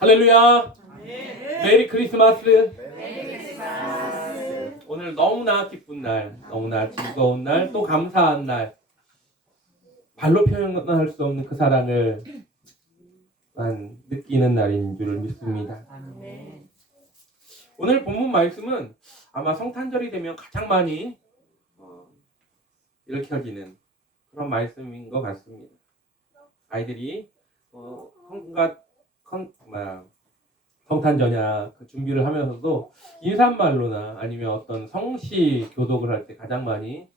할렐루야. 네. 메리 크리스마스. 메리 크리스마스. 오늘 너무나 기쁜 날, 너무나 즐거운 날, 또 감사한 날. 말로 표현할 수 없는 그 사랑을 느끼는 날인 줄 믿습니다. 아멘. 오늘 본문 말씀은 아마 성탄절이 되면 가장 많이 일으켜지는 그런 말씀인 것 같습니다. 아이들이 성탄절이나 그 준비를 하면서도 인사말로나 아니면 어떤 성시 교독을 할 때 가장 많이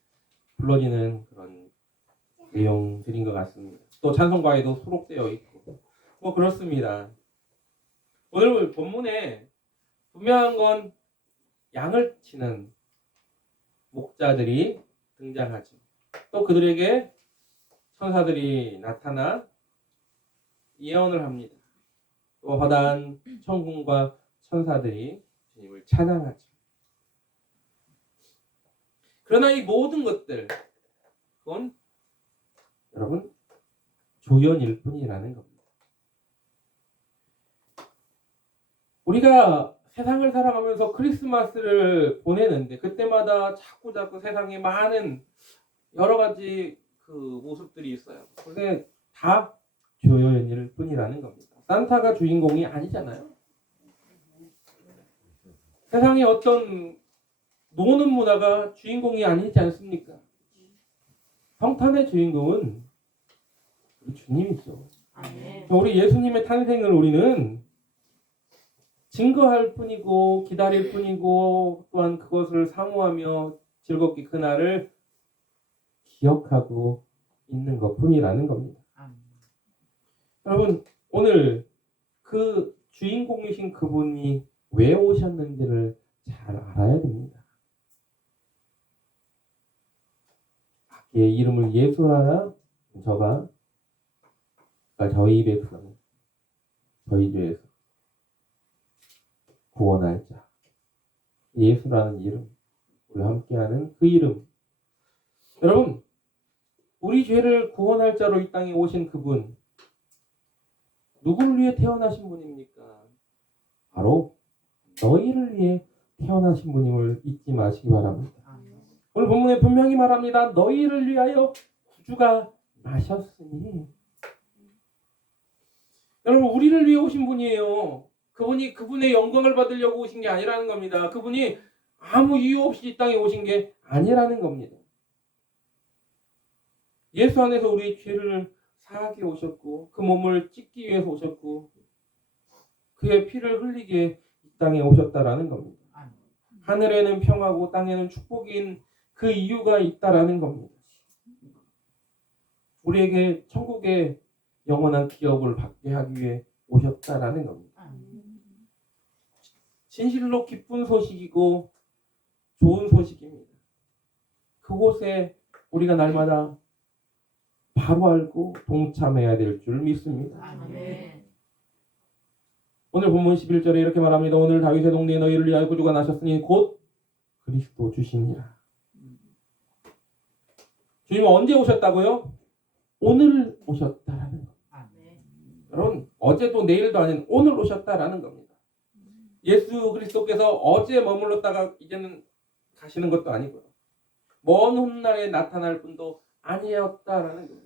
불러지는 그런 내용들인 것 같습니다. 또 찬송가에도 수록되어 있고 뭐 그렇습니다. 오늘 본문에 분명한 건 양을 치는 목자들이 등장하죠. 또 그들에게 천사들이 나타나 예언을 합니다. 또 허다한 천군과 천사들이 주님을 찬양하죠. 그러나 이 모든 것들, 그건 여러분 조연일 뿐이라는 겁니다. 우리가 세상을 살아가면서 크리스마스를 보내는데 그때마다 자꾸 세상에 많은 여러 가지 그 모습들이 있어요. 그게 다 조연일 뿐이라는 겁니다. 산타가 주인공이 아니잖아요. 세상에 어떤 노는 문화가 주인공이 아니지 않습니까? 성탄의 주인공은 우리 주님이죠. 아멘. 우리 예수님의 탄생을 우리는 증거할 뿐이고 기다릴 뿐이고 또한 그것을 사모하며 즐겁게 그날을 기억하고 있는 것뿐이라는 겁니다. 아멘. 여러분 오늘 그 주인공이신 그분이 왜 오셨는지를 잘 알아야 됩니다. 아기의 이름을 예수라 저가 저희 백성 저희 죄에서 구원할 자 예수라는 이름 우리와 함께하는 그 이름 여러분 우리 죄를 구원할 자로 이 땅에 오신 그분 누구를 위해 태어나신 분입니까? 바로 너희를 위해 태어나신 분임을 잊지 마시기 바랍니다. 오늘 본문에 분명히 말합니다. 너희를 위하여 구주가 나셨으니 여러분 우리를 위해 오신 분이에요. 그분이 그분의 영광을 받으려고 오신 게 아니라는 겁니다. 그분이 아무 이유 없이 이 땅에 오신 게 아니라는 겁니다. 예수 안에서 우리의 죄를 사하게 오셨고 그 몸을 찢기 위해서 오셨고 그의 피를 흘리게 이 땅에 오셨다라는 겁니다. 하늘에는 평화고 땅에는 축복인 그 이유가 있다라는 겁니다. 우리에게 천국의 영원한 기업을 받게 하기 위해 오셨다라는 겁니다. 진실로 기쁜 소식이고 좋은 소식입니다. 그곳에 우리가 날마다 바로 알고 동참해야 될 줄 믿습니다. 아멘. 오늘 본문 11절에 이렇게 말합니다. 오늘 다윗의 동네에 너희를 위하여 구주가 나셨으니 곧 그리스도 주시니라. 주님은 언제 오셨다고요? 오늘 오셨다라는 겁니다. 여러분 어제도 내일도 아닌 오늘 오셨다라는 겁니다. 예수 그리스도께서 어제 머물렀다가 이제는 가시는 것도 아니고요. 먼 훗날에 나타날 분도 아니었다라는 겁니다.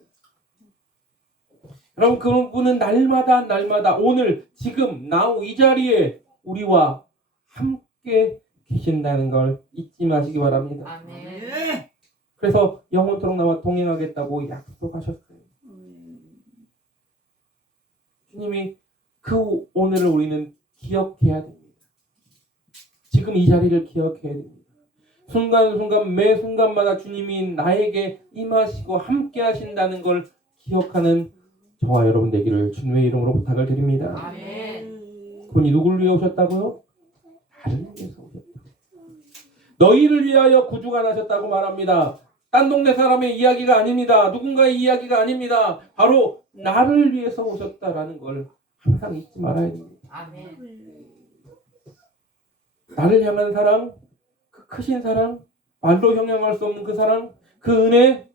여러분 그분은 날마다 오늘 지금 now 이 자리에 우리와 함께 계신다는 걸 잊지 마시기 바랍니다. 아멘. 그래서 영원토록 나와 동행하겠다고 약속하셨어요. 주님이 그 오늘을 우리는 기억해야 됩니다. 지금 이 자리를 기억해야 됩니다. 순간순간 매 순간마다 주님이 나에게 임하시고 함께 하신다는 걸 기억하는 저와 여러분 되기를 주님의 이름으로 부탁을 드립니다. 아멘. 그분이 누구를 위해 오셨다고요? 나를 위해서 오셨다고. 너희를 위하여 구주가 나셨다고 말합니다. 딴 동네 사람의 이야기가 아닙니다. 누군가의 이야기가 아닙니다. 바로 나를 위해서 오셨다라는 걸 항상 잊지 말아야 됩니다. 아멘. 나를 향한 사랑, 그 크신 사랑, 말로 형용할 수 없는 그 사랑, 그 은혜,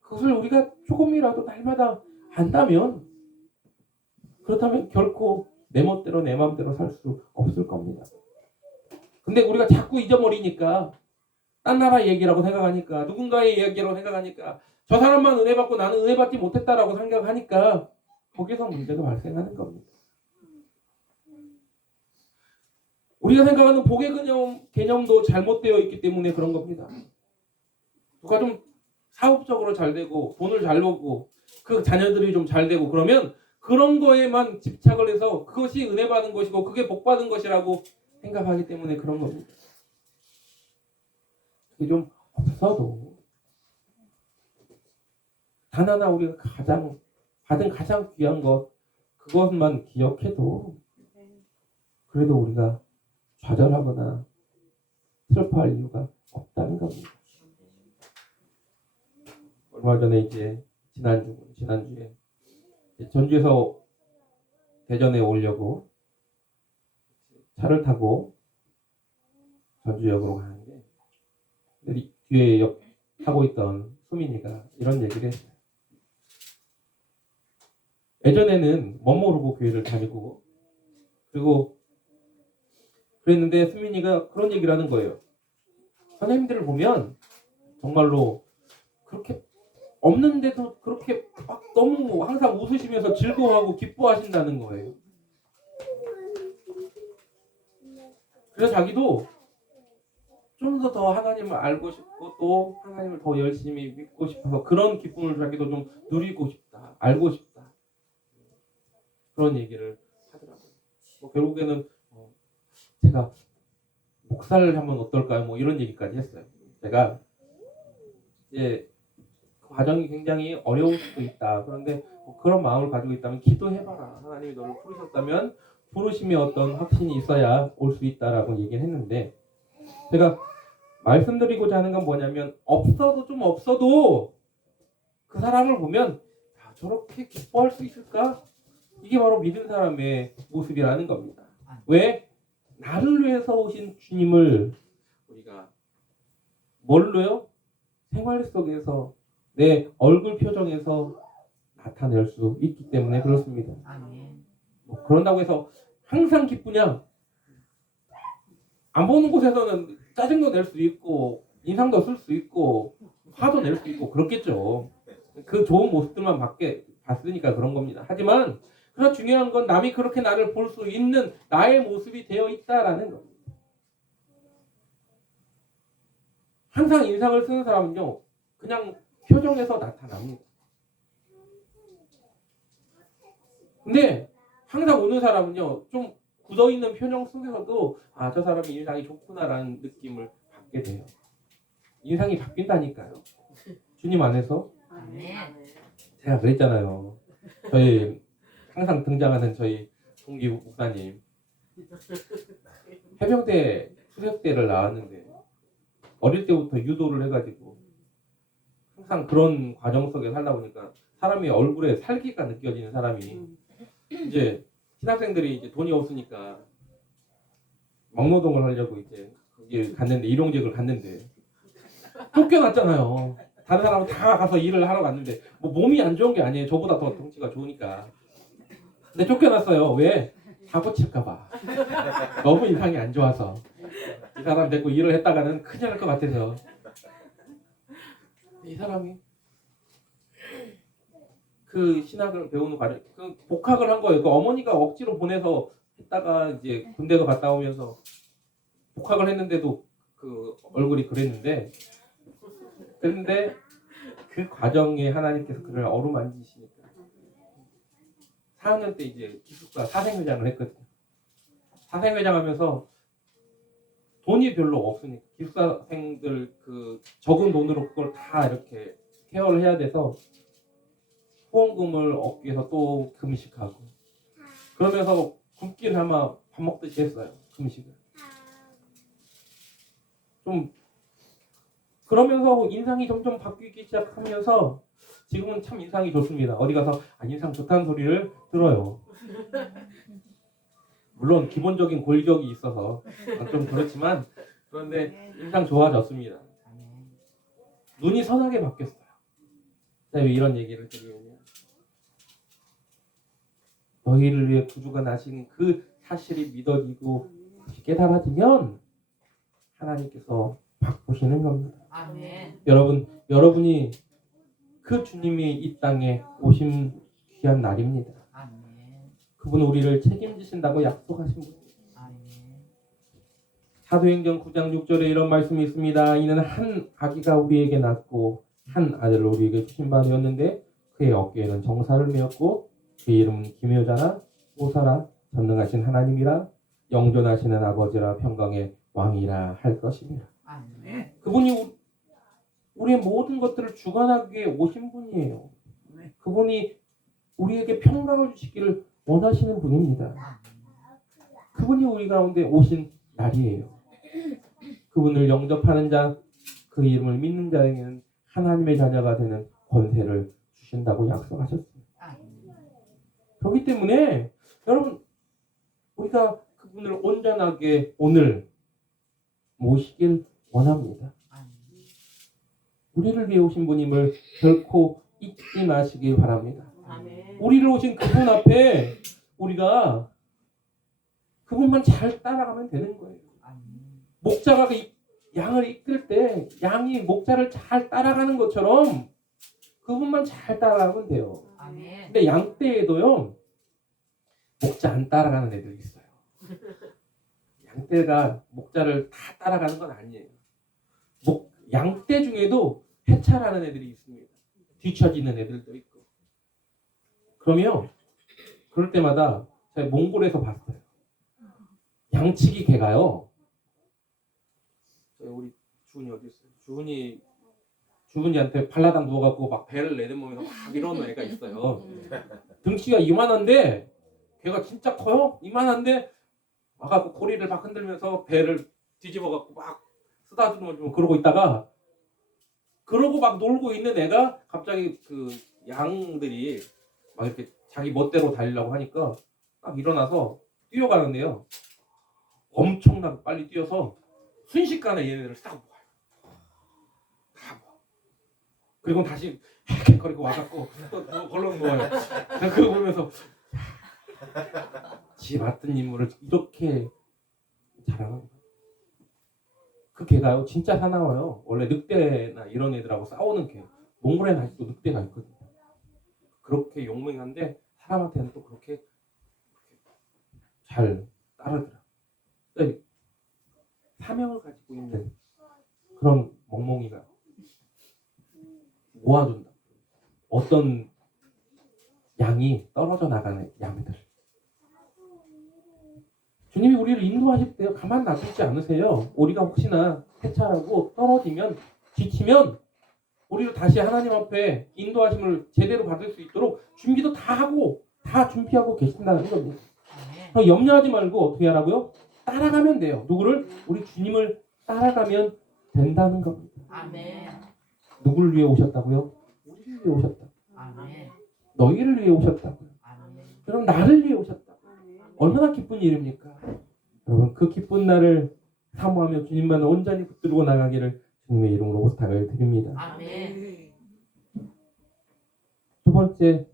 그것을 우리가 조금이라도 날마다 안다면 그렇다면 결코 내 멋대로 내 마음대로 살 수 없을 겁니다. 근데 우리가 자꾸 잊어버리니까 딴 나라 얘기라고 생각하니까 누군가의 이야기라고 생각하니까 저 사람만 은혜 받고 나는 은혜 받지 못했다라고 생각하니까 거기서 문제가 발생하는 겁니다. 우리가 생각하는 복의 개념도 잘못되어 있기 때문에 그런 겁니다. 누가 좀 사업적으로 잘 되고 돈을 잘 벌고 그 자녀들이 좀 잘 되고 그러면 그런 거에만 집착을 해서 그것이 은혜 받은 것이고 그게 복 받은 것이라고 생각하기 때문에 그런 겁니다. 그게 좀 없어도 단 하나 우리가 받은 가장 귀한 것 그것만 기억해도 그래도 우리가 좌절하거나 슬퍼할 이유가 없다는 겁니다. 얼마 전에 이제 지난주에 전주에서 대전에 오려고 차를 타고 전주역으로 가는데 뒤에 타고 있던 수민이가 이런 얘기를 했어요. 예전에는 멋 모르고 교회를 다니고 그리고 그랬는데 수민이가 그런 얘기를 하는 거예요. 선생님들을 보면 정말로 그렇게 없는데도 그렇게 막 너무 항상 웃으시면서 즐거워하고 기뻐하신다는 거예요. 그래서 자기도 좀 더 하나님을 알고 싶고 또 하나님을 더 열심히 믿고 싶어서 그런 기쁨을 자기도 좀 누리고 싶다, 알고 싶다. 그런 얘기를 하더라고요. 뭐 결국에는 제가 목사를 하면 어떨까요? 뭐 이런 얘기까지 했어요. 제가 이제 그 과정이 굉장히 어려울 수도 있다. 그런데 뭐 그런 마음을 가지고 있다면 기도해봐라. 하나님이 너를 부르셨다면 부르심에 어떤 확신이 있어야 올 수 있다라고 얘기를 했는데 제가 말씀드리고자 하는 건 뭐냐면 없어도 그 사람을 보면 저렇게 기뻐할 수 있을까? 이게 바로 믿은 사람의 모습이라는 겁니다. 왜? 나를 위해서 오신 주님을 우리가 뭘로요? 생활 속에서 내 얼굴 표정에서 나타낼 수 있기 때문에 그렇습니다. 뭐 그런다고 해서 항상 기쁘냐? 안 보는 곳에서는 짜증도 낼 수 있고 인상도 쓸 수 있고 화도 낼 수 있고 그렇겠죠. 그 좋은 모습들만 봤으니까 그런 겁니다. 하지만 그러나 중요한 건 남이 그렇게 나를 볼 수 있는 나의 모습이 되어 있다라는 겁니다. 항상 인상을 쓰는 사람은요 그냥 표정에서 나타납니다. 근데 항상 오는 사람은요 좀 굳어있는 표정 속에서도 저 사람이 인상이 좋구나라는 느낌을 받게 돼요. 인상이 바뀐다니까요. 주님 안에서. 제가 그랬잖아요. 저희 항상 등장하는 저희 동기 목사님 해병대 수색대를 나왔는데 어릴 때부터 유도를 해가지고 항상 그런 과정 속에 살다 보니까 사람의 얼굴에 살기가 느껴지는 사람이 이제 신학생들이 이제 돈이 없으니까 막노동을 하려고 이제 거기 갔는데 일용직을 갔는데 쫓겨났잖아요. 다른 사람은 다 가서 일을 하러 갔는데 뭐 몸이 안 좋은 게 아니에요. 저보다 더 덩치가 좋으니까. 근데 쫓겨났어요. 왜? 다 고칠까봐. 너무 인상이 안 좋아서. 이 사람 데리고 일을 했다가는 큰일 날 것 같아서. 이 사람이 그 신학을 배우는 과정, 그 복학을 한 거예요. 그 어머니가 억지로 보내서 했다가 이제 군대가 갔다 오면서 복학을 했는데도 그 얼굴이 그랬는데 그 과정에 하나님께서 그를 어루만지시니까 4학년 때 이제 기숙사 사생회장을 했거든요. 사생회장 하면서 돈이 별로 없으니까 기숙사생들 그 적은 돈으로 그걸 다 이렇게 케어를 해야 돼서 후원금을 얻기 위해서 또 금식하고 그러면서 굶기를 아마 밥 먹듯이 했어요. 금식을. 좀 그러면서 인상이 점점 바뀌기 시작하면서 지금은 참 인상이 좋습니다. 어디 가서 인상 좋다는 소리를 들어요. 물론 기본적인 골격이 있어서 좀 그렇지만 그런데 인상 좋아졌습니다. 눈이 선하게 바뀌었어요. 왜 이런 얘기를 드리냐면 너희를 위해 구주가 나신 그 사실이 믿어지고 깨달아지면 하나님께서 바꾸시는 겁니다. 아멘. 여러분이 그 주님이 이 땅에 오신 귀한 날입니다. 아멘. 그분은 우리를 책임지신다고 약속하신 분입니다. 아멘. 사도행전 9장 6절에 이런 말씀이 있습니다. 이는 한 아기가 우리에게 낳고 한 아들을 우리에게 주신 바 되었는데 그의 어깨에는 정사를 메었고 그의 이름은 기묘자나 보사라 전능하신 하나님이라 영존하시는 아버지라 평강의 왕이라 할 것입니다. 아멘. 그분이 우리의 모든 것들을 주관하기 위해 오신 분이에요. 그분이 우리에게 평강을 주시기를 원하시는 분입니다. 그분이 우리 가운데 오신 날이에요. 그분을 영접하는 자, 그 이름을 믿는 자에게는 하나님의 자녀가 되는 권세를 주신다고 약속하셨습니다. 그렇기 때문에 여러분 우리가 그분을 온전하게 오늘 모시길 원합니다. 우리를 위해 오신 분임을 결코 잊지 마시길 바랍니다. 아멘. 우리를 오신 그분 앞에 우리가 그분만 잘 따라가면 되는 거예요. 목자가 양을 이끌 때 양이 목자를 잘 따라가는 것처럼 그분만 잘 따라가면 돼요. 아멘. 근데 양떼에도요 목자 안 따라가는 애들이 있어요. 양떼가 목자를 다 따라가는 건 아니에요. 양떼 중에도 해찰하는 애들이 있습니다. 뒤처지는 애들도 있고. 그러면 그럴 때마다 제가 몽골에서 봤어요. 양치기 개가요. 우리 주은이 어디 있어요? 주은이한테 발라당 누워갖고 막 배를 내려보면서 막 이러는 애가 있어요. 등치가 이만한데 걔가 진짜 커요. 이만한데 와갖고 고리를 막 흔들면서 배를 뒤집어갖고 막 쓰다듬어 그러고 있다가 그러고 막 놀고 있는 애가 갑자기 그 양들이 막 이렇게 자기 멋대로 달리려고 하니까 딱 일어나서 뛰어가는데요. 엄청나게 빨리 뛰어서 순식간에 얘네들을 싹 모아요. 다 모아. 그리고 다시 헥헥거리고 와갖고 또 벌렁 누워요. 그거 보면서 지 맡은 임무를 이렇게 잘하는 거예요. 그 개가요 진짜 사나워요. 원래 늑대나 이런 애들하고 싸우는 개. 몽골에는 아직도 늑대가 있거든요. 그렇게 용맹한데 사람한테는 또 그렇게 잘 따르더라. 그러니까 사명을 가지고 있는 그런 멍멍이가 모아둔다. 어떤 양이 떨어져 나가는 양들. 주님이 우리를 인도하실 때 가만 놔두지 않으세요. 우리가 혹시나 해찰하고 떨어지면 지치면 우리를 다시 하나님 앞에 인도하심을 제대로 받을 수 있도록 준비도 다 하고 다 준비하고 계신다는 겁니다. 그럼 염려하지 말고 어떻게 하라고요? 따라가면 돼요. 누구를? 우리 주님을 따라가면 된다는 겁니다. 아멘. 누구를 위해 오셨다고요? 우리를 위해 오셨다. 아멘. 너희를 위해 오셨다고요. 아멘. 그럼 나를 위해 오셨다. 얼마나 기쁜 일입니까? 여러분 그 기쁜 날을 사모하며 주님만 온전히 붙들고 나가기를 주님의 이름으로 부탁을 드립니다. 아멘. 두 번째,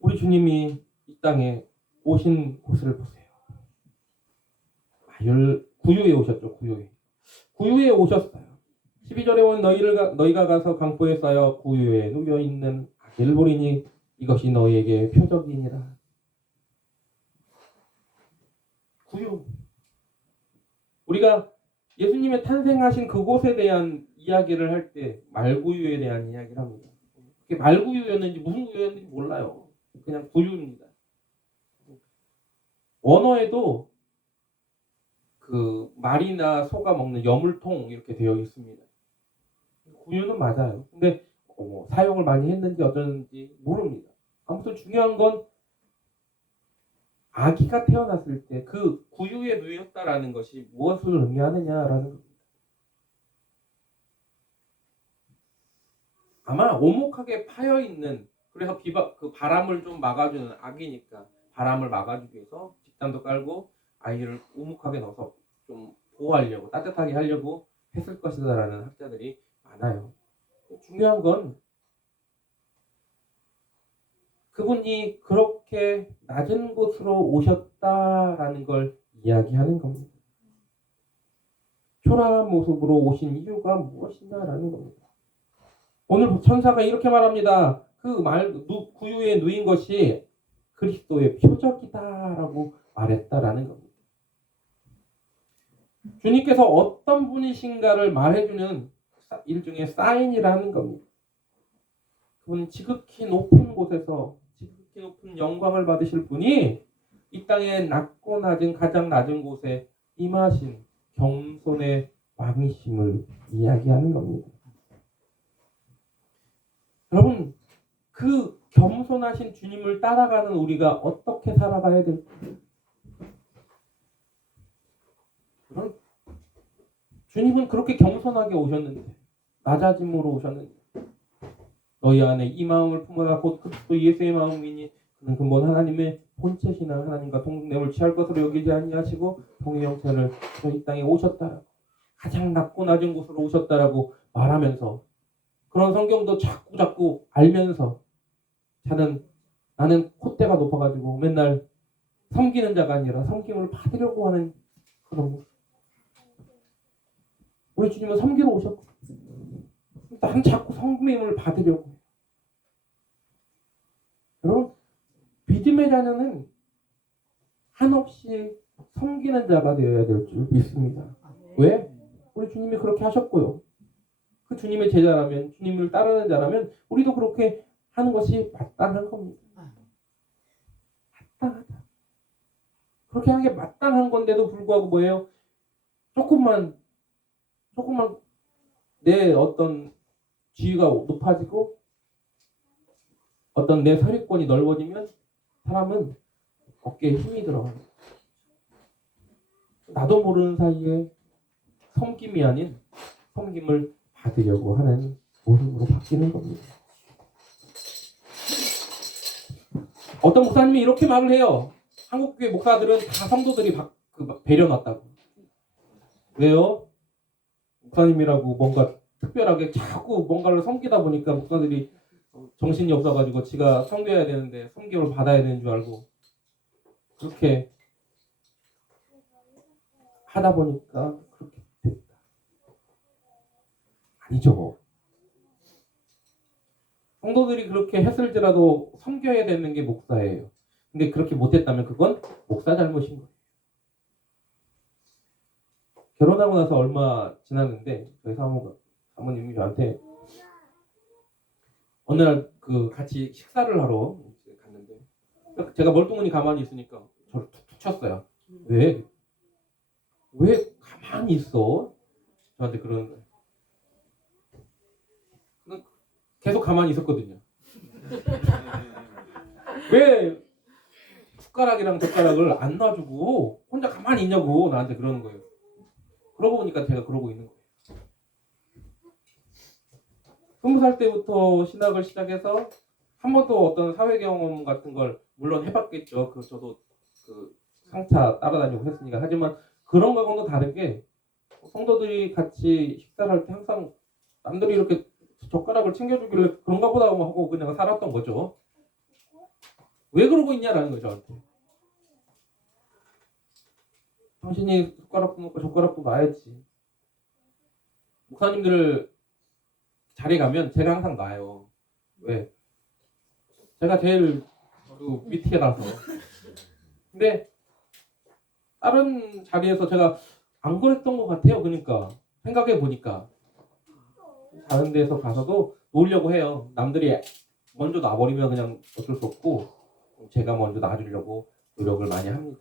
우리 주님이 이 땅에 오신 곳을 보세요. 구유에 오셨죠. 구유에 오셨어요. 12절에 온 너희가 가서 강보에 쌓여 구유에 누워있는 아기를 보리니 이것이 너희에게 표적이니라. 구유. 우리가 예수님의 탄생하신 그곳에 대한 이야기를 할 때 말구유에 대한 이야기를 합니다. 그게 말구유였는지 무슨 구유였는지 몰라요. 그냥 구유입니다. 원어에도 그 말이나 소가 먹는 여물통 이렇게 되어 있습니다. 구유는 맞아요. 근데 사용을 많이 했는지 어쩌는지 모릅니다. 아무튼 중요한 건 아기가 태어났을 때 그 구유에 누였다라는 것이 무엇을 의미하느냐라는 겁니다. 아마 오목하게 파여 있는 그래서 그 바람을 좀 막아주는 아기니까 바람을 막아주기 위해서 집단도 깔고 아이를 오목하게 넣어서 좀 보호하려고 따뜻하게 하려고 했을 것이다라는 학자들이 많아요. 중요한 건 그분이 그렇게 낮은 곳으로 오셨다라는 걸 이야기하는 겁니다. 초라한 모습으로 오신 이유가 무엇이냐라는 겁니다. 오늘 천사가 이렇게 말합니다. 구유에 누인 것이 그리스도의 표적이다라고 말했다라는 겁니다. 주님께서 어떤 분이신가를 말해주는 일종의 사인이라는 겁니다. 그분은 지극히 높은 곳에서 지극히 높은 영광을 받으실 분이 이 땅에 낮고 낮은 가장 낮은 곳에 임하신 겸손의 왕이심을 이야기하는 겁니다. 여러분, 그 겸손하신 주님을 따라가는 우리가 어떻게 살아가야 될까요? 주님은 그렇게 겸손하게 오셨는데, 낮아짐으로 오셨는데, 너희 안에 이 마음을 품어야 곧 그리스도 예수의 마음이니 그는 근본 하나님의 본체시나 하나님과 동등됨을 취할 것으로 여기지 아니하시고 동의 형체를 이 땅에 오셨다라고, 가장 낮고 낮은 곳으로 오셨다라고 말하면서, 그런 성경도 자꾸 알면서 나는 콧대가 높아가지고 맨날 섬기는 자가 아니라 섬김을 받으려고 하는 그런 모습. 우리 주님은 섬기러 오셨고, 난 자꾸 섬김을 받으려고. 여러분, 믿음의 자녀는 한없이 섬기는 자가 되어야 될 줄 믿습니다. 왜? 우리 주님이 그렇게 하셨고요. 그 주님의 제자라면, 주님을 따르는 자라면 우리도 그렇게 하는 것이 마땅한 겁니다. 마땅하다. 그렇게 하는 게 마땅한 건데도 불구하고 뭐예요? 조금만 내 어떤 지위가 높아지고 어떤 내 사리권이 넓어지면 사람은 어깨에 힘이 들어갑니다. 나도 모르는 사이에 섬김이 아닌 섬김을 받으려고 하는 모습으로 바뀌는 겁니다. 어떤 목사님이 이렇게 말을 해요. 한국교회 목사들은 다 성도들이 배려놨다고. 왜요? 목사님이라고 뭔가 특별하게 자꾸 뭔가를 섬기다 보니까 목사들이 정신이 없어가지고 지가 섬겨야 되는데 섬김을 받아야 되는 줄 알고 그렇게 하다 보니까 그렇게 됐다. 아니죠. 성도들이 그렇게 했을지라도 섬겨야 되는 게 목사예요. 근데 그렇게 못했다면 그건 목사 잘못인 거예요. 결혼하고 나서 얼마 지났는데 저희 사모님이 저한테 어느 날 같이 식사를 하러 갔는데 제가 멀뚱하니 가만히 있으니까 저를 툭툭 쳤어요. 왜 가만히 있어? 저한테 그러는 거예요. 계속 가만히 있었거든요. 왜 숟가락이랑 젓가락을 안 놔주고 혼자 가만히 있냐고 나한테 그러는 거예요. 그러고 보니까 제가 그러고 있는 거예요. 20살 때부터 신학을 시작해서 한 번도 어떤 사회 경험 같은 걸 물론 해봤겠죠. 저도 상차 따라다니고 했으니까. 하지만 그런 거하고는 다른 게 성도들이 같이 식사를 할 때 항상 남들이 이렇게 젓가락을 챙겨주길래 그런가 보다 하고 그냥 살았던 거죠. 왜 그러고 있냐라는 거죠. 저한테. 당신이 숟가락도 놓고 젓가락도 놔야지. 목사님들 자리 가면 제가 항상 놔요. 왜? 제가 제일 밑이라서. 근데 다른 자리에서 제가 안 그랬던 것 같아요. 그러니까 생각해 보니까 다른 데서 가서도 놓으려고 해요. 남들이 먼저 놔버리면 그냥 어쩔 수 없고 제가 먼저 놔주려고 노력을 많이 합니다.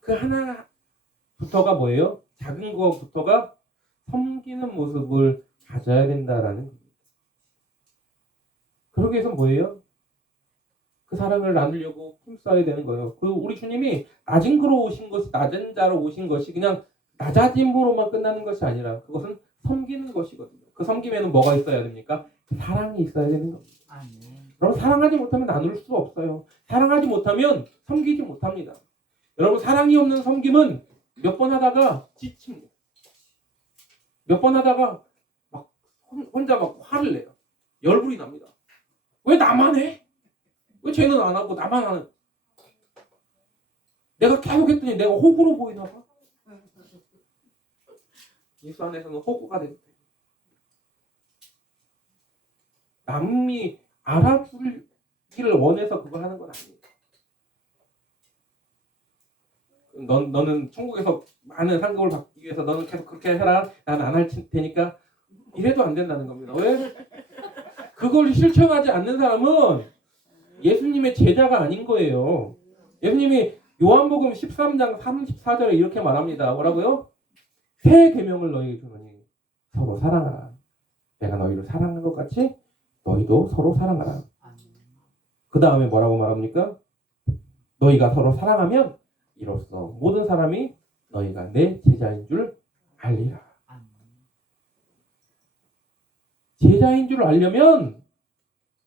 그 하나부터가 뭐예요? 작은 거부터가 섬기는 모습을 가져야 된다라는 겁니다. 그러기 위해서 뭐예요? 그 사랑을 나누려고 힘써야 되는 거예요. 우리 주님이 낮은 거로 오신 것이, 낮은 자로 오신 것이 그냥 낮아짐으로만 끝나는 것이 아니라 그것은 섬기는 것이거든요. 그 섬김에는 뭐가 있어야 됩니까? 사랑이 있어야 되는 겁니다. 여러분, 사랑하지 못하면 나눌 수 없어요. 사랑하지 못하면 섬기지 못합니다. 여러분, 사랑이 없는 섬김은 몇 번 하다가 지칩니다. 몇 번 하다가 막 혼자 막 화를 내요. 열불이 납니다. 왜 나만 해? 왜 쟤는 안 하고 나만 하는? 내가 계속 했더니 내가 호구로 보이나 봐. 예수 안에서는 호구가 되겠다. 남이 알아주기를 원해서 그걸 하는 건 아니에요. 너는 천국에서 많은 상급을 받기 위해서 너는 계속 그렇게 해라. 나는 안 할 테니까 이래도 안 된다는 겁니다. 왜? 그걸 실천하지 않는 사람은 예수님의 제자가 아닌 거예요. 예수님이 요한복음 13장 34절에 이렇게 말합니다. 뭐라고요? 새 계명을 너희에게 주노니 서로 사랑하라. 내가 너희를 사랑한 것 같이 너희도 서로 사랑하라. 그 다음에 뭐라고 말합니까? 너희가 서로 사랑하면 이로써 모든 사람이 너희가 내 제자인 줄 알리라. 제자인 줄 알려면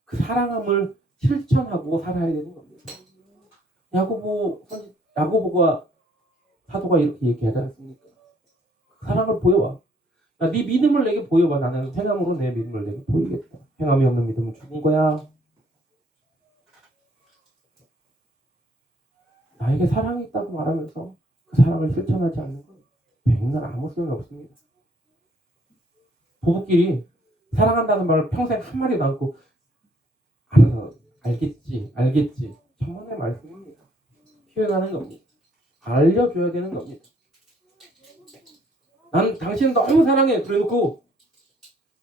그 사랑함을 실천하고 살아야 되는 겁니다. 야고보가 사도가 이렇게 얘기하지 않습니까? 그 사랑을 보여봐. 네 믿음을 내게 보여봐. 나는 행함으로 내 믿음을 내게 보이겠다. 행함이 없는 믿음은 죽은 거야. 나에게 사랑이 있다고 말하면서 그 사랑을 실천하지 않는 건 백날 아무 소용이 없습니다. 부부끼리 사랑한다는 말을 평생 한마디도 않고 알아서 알겠지 천만의 말씀입니다. 표현하는 겁니다. 알려줘야 되는 겁니다. 나는 당신 너무 사랑해. 그래놓고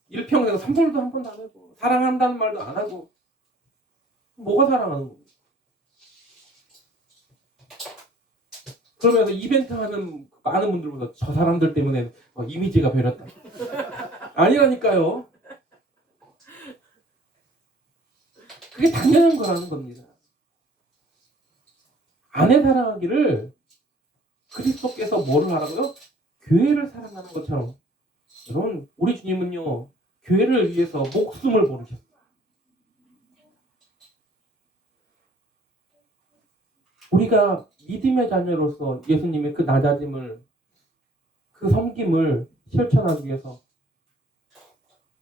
일평생 선물도 한 번도 안 하고 사랑한다는 말도 안 하고 뭐가 사랑하는 겁니까? 그러면서 이벤트 하는 많은 분들보다 저 사람들 때문에 이미지가 베렸다. 아니라니까요. 그게 당연한 거라는 겁니다. 아내 사랑하기를 그리스도께서 뭐를 하라고요? 교회를 사랑하는 것처럼. 여러분, 우리 주님은요, 교회를 위해서 목숨을 버리셨어요. 우리가 믿음의 자녀로서 예수님의 그 낮아짐을, 그 섬김을 실천하기 위해서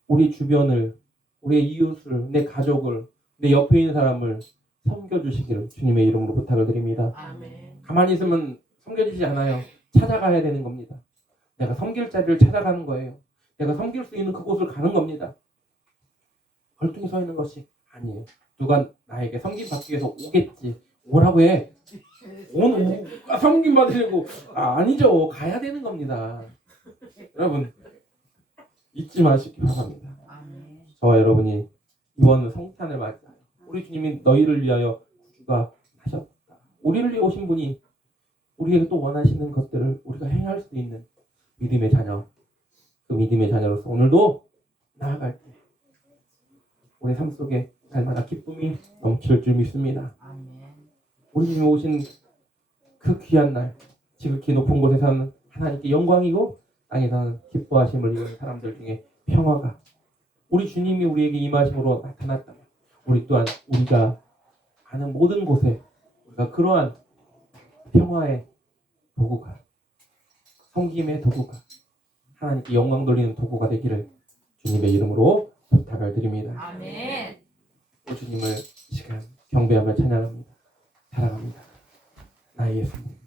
우리 주변을, 우리의 이웃을, 내 가족을, 내 옆에 있는 사람을 섬겨주시기를 주님의 이름으로 부탁을 드립니다. 아멘. 가만히 있으면 섬겨지지 않아요. 찾아가야 되는 겁니다. 내가 섬길 자리를 찾아가는 거예요. 내가 섬길 수 있는 그곳을 가는 겁니다. 벌뚱히 서 있는 것이 아니에요. 누가 나에게 섬김 받기 위해서 오겠지. 오라고 해. 섬김 받으려고. 아니죠. 가야 되는 겁니다. 여러분 잊지 마시기 바랍니다. 아멘. 저와 여러분이 이번 성탄을 맞이하여 우리 주님이 너희를 위하여 구주가 하셨다. 우리를 위해 오신 분이 우리에게 또 원하시는 것들을 우리가 행할 수 있는 믿음의 자녀, 그 믿음의 자녀로서 오늘도 나아갈 때 우리 삶 속에 날마다 기쁨이 넘칠 줄 믿습니다. 아멘. 우리 주님이 오신 그 귀한 날, 지극히 높은 곳에서는 하나님께 영광이고 땅에서는 기뻐하심을 입은 사람들 중에 평화가 우리 주님이 우리에게 임하심으로 나타났다면 우리 또한 우리가 가는 모든 곳에 우리가 그러한 평화의 도구가, 섬김의 도구가, 하나님께 영광 돌리는 도구가 되기를 주님의 이름으로 부탁을 드립니다. 아멘. 주님을 이 시간 경배하며 찬양합니다. 사랑합니다. 나의 예수님.